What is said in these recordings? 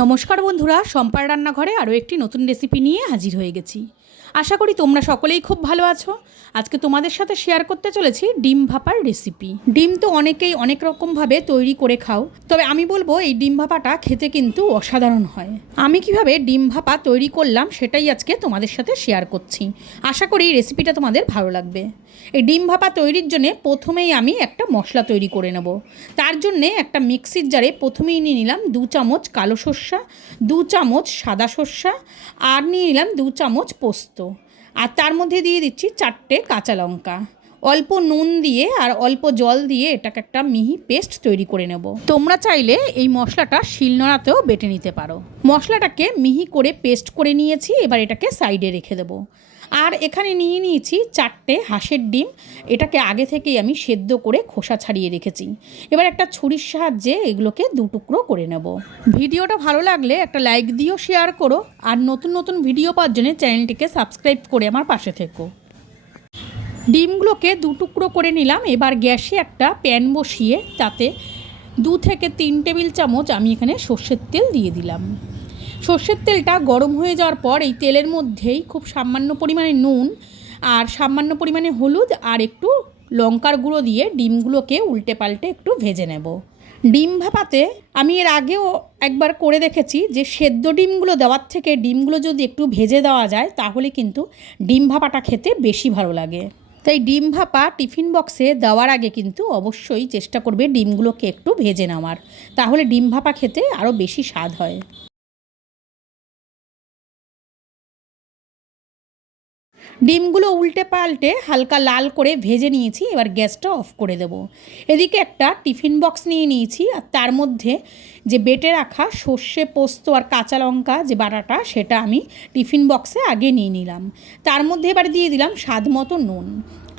নমস্কার বন্ধুরা, সম্পার রান্নাঘরে আরও একটি নতুন রেসিপি নিয়ে হাজির হয়ে গেছি। আশা করি তোমরা সকলেই খুব ভালো আছো। আজকে তোমাদের সাথে শেয়ার করতে চলেছি ডিম ভাপার রেসিপি ডিম তো অনেকেই অনেক রকমভাবে তৈরি করে খাও, তবে আমি বলব এই ডিম ভাপাটা খেতে কিন্তু অসাধারণ হয়। আমি কীভাবে ডিম ভাপা তৈরি করলাম সেটাই আজকে তোমাদের সাথে শেয়ার করছি। আশা করি এই রেসিপিটা তোমাদের ভালো লাগবে। এই ডিম ভাপা তৈরির জন্য প্রথমেই আমি একটা মশলা তৈরি করে নেব। তার জন্যে একটা মিক্সির জারে প্রথমেই নিয়ে নিলাম দু চামচ কালো সর্ষা দু চামচ সাদা সর্ষা আর নিয়ে নিলাম দু চামচ পোস্ত। আর তার মধ্যে দিয়ে দিচ্ছি চারটে কাঁচা লঙ্কা। অল্প নুন দিয়ে আর অল্প জল দিয়ে এটাকে একটা মিহি পেস্ট তৈরি করে নেব। তোমরা চাইলে এই মশলাটা শিলনোড়াতেও বেটে নিতে পারো। মশলাটাকে মিহি করে পেস্ট করে নিয়েছি, এবার এটাকে সাইডে রেখে দেবো। আর এখানে নিয়ে নিয়েছি চারটে হাঁসের ডিম। এটাকে আগে থেকেই আমি সেদ্ধ করে খোসা ছাড়িয়ে রেখেছি। এবার একটা ছুরির সাহায্যে এগুলোকে দু টুকরো করে নেব। ভিডিওটা ভালো লাগলে একটা লাইক দিও, শেয়ার করো, আর নতুন নতুন ভিডিও পাওয়ার জন্য চ্যানেলটিকে সাবস্ক্রাইব করে আমার পাশে থেকো। ডিমগুলোকে দু টুকরো করে নিলাম। এবার গ্যাসে একটা প্যান বসিয়ে তাতে দু থেকে তিন টেবিল চামচ আমি এখানে সর্ষের তেল দিয়ে দিলাম। সর্ষের তেলটা গরম হয়ে যাওয়ার পর এই তেলের মধ্যেই খুব সামান্য পরিমাণে নুন আর সামান্য পরিমাণে হলুদ আর একটু লঙ্কার গুঁড়ো দিয়ে ডিমগুলোকে উল্টে পাল্টে একটু ভেজে নেব। ডিম ভাপাতে আমি এর আগেও একবার করে দেখেছি যে সেদ্ধ ডিমগুলো দেওয়ার থেকে ডিমগুলো যদি একটু ভেজে দেওয়া যায় তাহলে কিন্তু ডিম ভাপাটা খেতে বেশি ভালো লাগে। তাই ডিম ভাপা টিফিন বক্সে দেওয়ার আগে কিন্তু অবশ্যই চেষ্টা করবে ডিমগুলোকে একটু ভেজে নেওয়ার। তাহলে ডিম ভাপা খেতে আরও বেশি স্বাদ হয়। ডিমগুলো উল্টে পাল্টে হালকা লাল করে ভেজে নিয়েছি, এবার গ্যাসটা অফ করে দেব। এদিকে একটা টিফিন বক্স নিয়ে নিয়েছি, আর তার মধ্যে যে বেটে রাখা সর্ষে পোস্ত আর কাঁচা লঙ্কা যে বাটাটা, সেটা আমি টিফিন বক্সে আগে নিয়ে নিলাম। তার মধ্যে এবার দিয়ে দিলাম স্বাদ মতো নুন,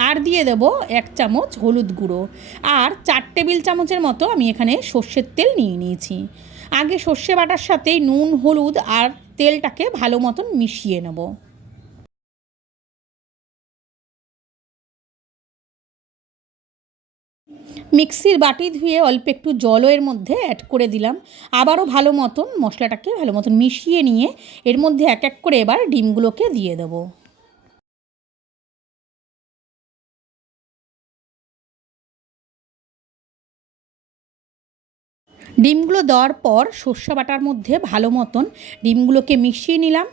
আর দিয়ে দেব এক চামচ হলুদ গুঁড়ো, আর চার টেবিল চামচের মতো আমি এখানে সর্ষের তেল নিয়ে নিয়েছি। আগে সর্ষে বাটার সাথেই নুন, হলুদ আর তেলটাকে ভালো মতন মিশিয়ে নেব। মিক্সির বাটি ধুয়ে অল্প একটু জলও এর মধ্যে অ্যাড করে দিলাম। আবারও ভালো মতন মশলাটাকে ভালো মতন মিশিয়ে নিয়ে এর মধ্যে এক এক করে এবার ডিমগুলোকে দিয়ে দেবো। ডিমগুলো দেওয়ার পর সর্ষে বাটার মধ্যে ভালো মতন ডিমগুলোকে মিশিয়ে নিলাম।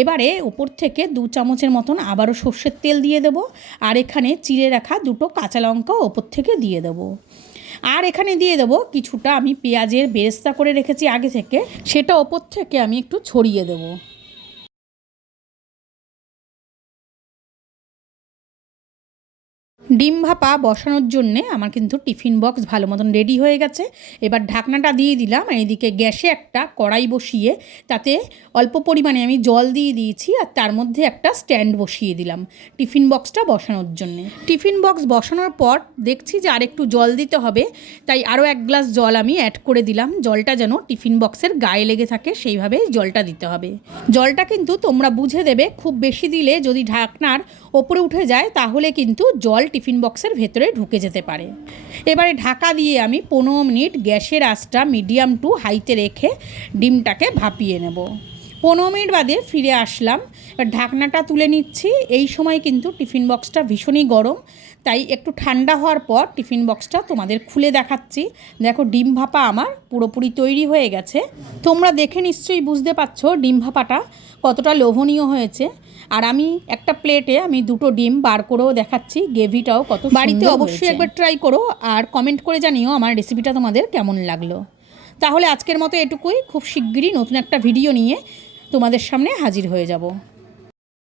এবারে ওপর থেকে দু চামচের মতন আবারও সর্ষের তেল দিয়ে দেবো। আর এখানে চিড়ে রাখা দুটো কাঁচা লঙ্কা ওপর থেকে দিয়ে দেবো। আর এখানে দিয়ে দেবো কিছুটা, আমি পেঁয়াজের বেরেস্তা করে রেখেছি আগে থেকে, সেটা ওপর থেকে আমি একটু ছড়িয়ে দেবো। ডিম ভাপা বসানোর জন্যে আমার কিন্তু টিফিন বক্স ভালো মতন রেডি হয়ে গেছে। এবার ঢাকনাটা দিয়ে দিলাম এদিকে গ্যাসে একটা কড়াই বসিয়ে তাতে অল্প পরিমাণে আমি জল দিয়ে দিয়েছি আর তার মধ্যে একটা স্ট্যান্ড বসিয়ে দিলাম টিফিন বক্সটা বসানোর জন্যে। টিফিন বক্স বসানোর পর দেখছি যে আর একটু জল দিতে হবে, তাই আরও এক গ্লাস জল আমি অ্যাড করে দিলাম। জলটা যেন টিফিন বক্সের গায়ে লেগে থাকে সেইভাবে জলটা দিতে হবে। জলটা কিন্তু তোমরা বুঝে দেবে, খুব বেশি দিলে যদি ঢাকনার ওপরে উঠে যায় তাহলে কিন্তু জল টিফিন বক্সের ভেতরে ঢুকে যেতে পারে। এবারে ঢাকা দিয়ে আমি পনেরো মিনিট গ্যাসের আঁচটা মিডিয়াম টু হাইতে রেখে ডিমটাকে ভাপিয়ে নেব। পনেরো মিনিট বাদে ফিরে আসলাম। এবার ঢাকনাটা তুলে নিচ্ছি। এই সময় কিন্তু টিফিন বক্সটা ভীষণই গরম তাই একটু ঠান্ডা হওয়ার পর টিফিন বক্সটা তোমাদের খুলে দেখাচ্ছি। দেখো ডিম ভাপা আমার পুরোপুরি তৈরি হয়ে গেছে। তোমরা দেখে নিশ্চয়ই বুঝতে পারছ ডিম ভাপাটা কতটা লোভনীয় হয়েছে। আর আমি একটা প্লেটে আমি দুটো ডিম বার করেও দেখাচ্ছি গ্রেভিটাও কত বাড়িতে অবশ্যই একবার ট্রাই করো আর কমেন্ট করে জানিও আমার রেসিপিটা তোমাদের কেমন লাগল। তাহলে আজকের মতো এটুকুই। খুব শিগগিরই নতুন একটা ভিডিও নিয়ে তোমাদের সামনে হাজির হয়ে যাব।